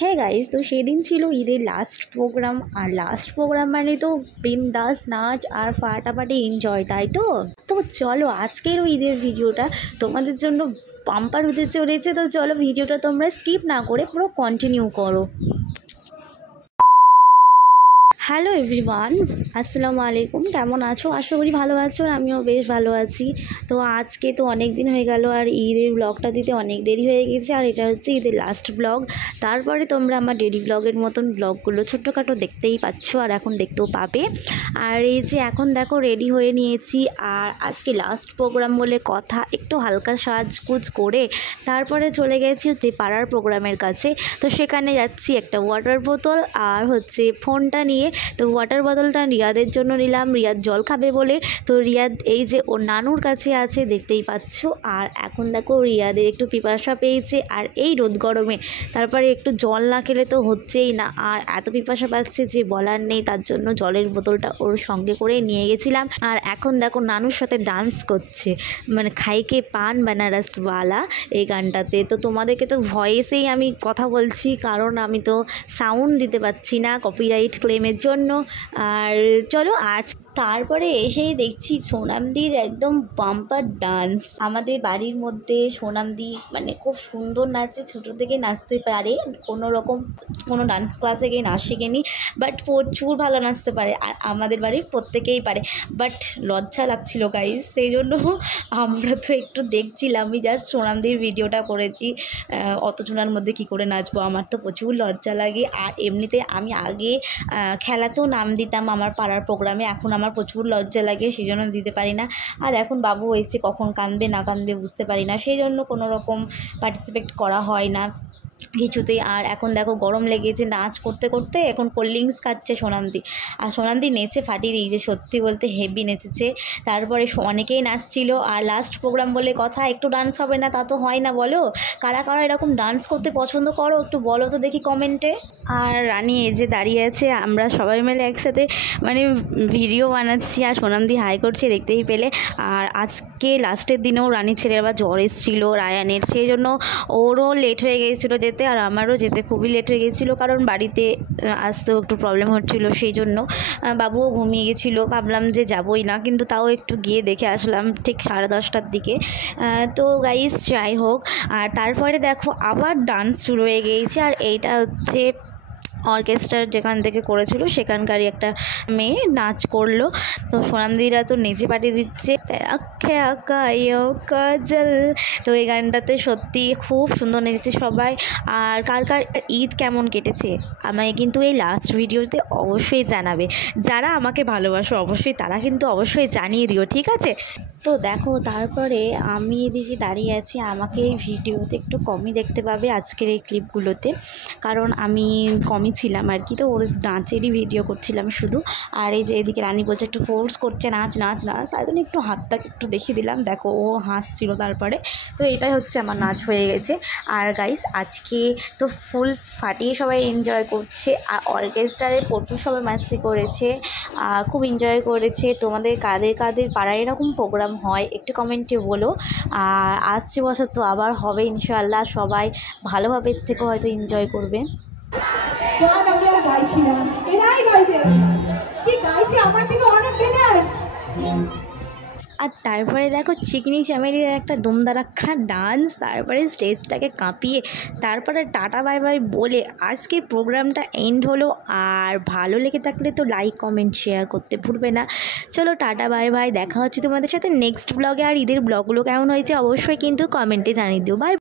হ্যাঁ গাইস, তো সেদিন ছিল ঈদের লাস্ট প্রোগ্রাম। আর লাস্ট প্রোগ্রাম মানে তো বিন্দাস নাচ আর ফাটাফাটি এনজয়, তাই তো। তো চলো আজকের ঈদের ভিডিওটা তোমাদের জন্য পাম্পার হতে চলেছে। তো চলো ভিডিওটা তোমরা স্কিপ না করে পুরো কন্টিনিউ করো। হ্যালো এভরিওয়ান, আসসালামু আলাইকুম। কেমন আছো? আশা করি ভালো আছো, আর আমিও বেশ ভালো আছি। তো আজকে তো অনেক দিন হয়ে গেল আর ঈদের ব্লগটা দিতে অনেক দেরি হয়ে গেছে, আর এটা হচ্ছে ঈদের লাস্ট ব্লগ। তারপরে তোমরা আমার ডেলি ব্লগের মতন ব্লগগুলো ছোট্টখাটো দেখতেই পাচ্ছ, আর এখন দেখতেও পাবে। আর এই যে এখন দেখো রেডি হয়ে নিয়েছি, আর আজকে লাস্ট প্রোগ্রাম বলে কথা, একটু হালকা সাজগুজ করে তারপরে চলে গেছি হচ্ছে পাড়ার প্রোগ্রামের কাছে। তো সেখানে যাচ্ছি একটা ওয়াটার বোতল আর হচ্ছে ফোনটা নিয়ে। তো ওয়াটার বোতলটা রিয়াদের জন্য নিলাম, রিয়াদ জল খাবে বলে। তো রিয়াদ এই যে ওর নানুর কাছে আছে, দেখতেই পাচ্ছ। আর এখন দেখো রিয়াদের একটু পিপাসা পেয়েছে, আর এই রোদ গরমে তারপরে একটু জল না খেলে তো হচ্ছেই না। আর এত পিপাসা পাচ্ছে যে বলার নেই, তার জন্য জলের বোতলটা ওর সঙ্গে করে নিয়ে গেছিলাম। আর এখন দেখো নানুর সাথে ডান্স করছে, মানে খাইকে পান বানারসওয়ালা এই গানটাতে। তো তোমাদেরকে তো ভয়েসেই আমি কথা বলছি, কারণ আমি তো সাউন্ড দিতে পারছি না কপিরাইট ক্লেমের জন্য। আর চলো আজ তারপরে এসেই দেখছি সোনামদির একদম বাম্পার ডান্স। আমাদের বাড়ির মধ্যে সোনামদি মানে খুব সুন্দর নাচে, ছোটো থেকে নাচতে পারে, কোনো রকম কোনো ডান্স ক্লাসে গিয়ে নাচ শেখেনি, বাট প্রচুর ভালো নাচতে পারে। আর আমাদের বাড়ির প্রত্যেকেই পারে, বাট লজ্জা লাগছিল গাইজ, সেই জন্য আমরা তো একটু দেখছিলাম। আমি জাস্ট সোনামদির ভিডিওটা করেছি, অতজনের মধ্যে কি করে নাচবো, আমার তো প্রচুর লজ্জা লাগে। আর এমনিতে আমি আগে খেলাতেও নাম দিতাম আমার পাড়ার প্রোগ্রামে, এখন আমার প্রচুর লজ্জা লাগে, সেই জন্য দিতে পারি না। আর এখন বাবু হয়েছে, কখন কাঁদবে না কাঁদবে বুঝতে পারি না, সেই জন্য কোনো রকম পার্টিসিপেট করা হয় না কিছুতেই। আর এখন দেখো গরম লেগেছে, নাচ করতে করতে এখন কোল্ড ড্রিঙ্কস খাচ্ছে সোনামদি। আর সোনামদি নেচে ফাটিয়ে দিয়েছে, সত্যি বলতে হেভি নেচেছে। তারপরে অনেকেই নাচছিল। আর লাস্ট প্রোগ্রাম বলে কথা, একটু ডান্স হবে না তা তো হয় না, বলো। কারা কারা এরকম ডান্স করতে পছন্দ করো একটু বলো তো দেখি কমেন্টে। আর রানী এই যে দাঁড়িয়ে আছে, আমরা সবাই মিলে একসাথে মানে ভিডিও বানাচ্ছি, আর সোনামদি হাই করছে, দেখতেই পেলে। আর আজকে লাস্টের দিনেও রানী ছেলের আবার জ্বর এসেছিল রায়ানের, সেই জন্য ওরও লেট হয়ে গিয়েছিলো যেতে, আর আমারও যেতে খুবই লেট হয়ে গেছিলো, কারণ বাড়িতে আসতেও একটু প্রবলেম হচ্ছিলো, সেই জন্য। বাবুও ঘুমিয়ে গেছিলো, ভাবলাম যে যাবোই না, কিন্তু তাও একটু গিয়ে দেখে আসলাম ঠিক 10:30টার দিকে। তো গাইস যাই হোক, আর তারপরে দেখো আবার ডান্স শুরু হয়ে গিয়েছে। আর এইটা হচ্ছে অর্কেস্ট্রার যেখান থেকে করেছিল সেখানকারই একটা মেয়ে নাচ করলো। তো সোনামদিরা তো নেচে পাঠিয়ে দিচ্ছে কাজল। তো এই গানটাতে সত্যি খুব সুন্দর নেচেছে সবাই। আর কার কার ঈদ কেমন কেটেছে আমায় কিন্তু এই লাস্ট ভিডিওতে অবশ্যই জানাবে। যারা আমাকে ভালোবাসো অবশ্যই তারা কিন্তু অবশ্যই জানিয়ে দিও, ঠিক আছে। তো দেখো তারপরে আমি এদিকে দাঁড়িয়ে আছি, আমাকে এই ভিডিওতে একটু কমই দেখতে পাবে আজকের এই ক্লিপগুলোতে, কারণ আমি কমই ছিলাম আর কি। তো ওর নাচেরই ভিডিও করছিলাম শুধু। আর এই যে এদিকে রানী বলছে একটু ফোর্স করছে নাচ নাচ নাচ, তাই জন্য একটু হাতটাকে একটু দেখিয়ে দিলাম, দেখো ও হাসছিল। তারপরে তো এটাই হচ্ছে আমার নাচ হয়ে গেছে। আর গাইস আজকে তো ফুল ফাটিয়ে সবাই এনজয় করছে, আর অর্কেস্ট্রারে প্রচুর সবাই মাস্তি করেছে, খুব এনজয় করেছে। তোমাদের কাদের কাদের পাড়ায় এরকম প্রোগ্রাম হয় একটু কমেন্টে বলো। আর আসছে বছর তো আবার হবে ইনশাআল্লাহ, সবাই ভালোভাবে এর থেকে হয়তো এনজয় করবে। গান আমি আর গাইছি না, এরাই গাইবে, কি গাইছে আমার থেকে অনেক বেটার। আর তারপরে দেখো চিকনি চামেলির একটা দুমদারাক্ষা ডান্স, তারপরে স্টেজটাকে কাঁপিয়ে তারপরে টাটা বাই বাই বলে আজকের প্রোগ্রামটা এন্ড হলো। আর ভালো লেগে থাকলে তো লাইক কমেন্ট শেয়ার করতে ভুলবে না। চলো টাটা বাই বাই, দেখা হচ্ছে তোমাদের সাথে নেক্সট ব্লগে। আর ঈদের ব্লগগুলো কেমন হয়েছে অবশ্যই কিন্তু কমেন্টে জানিয়ে দিও। বাই।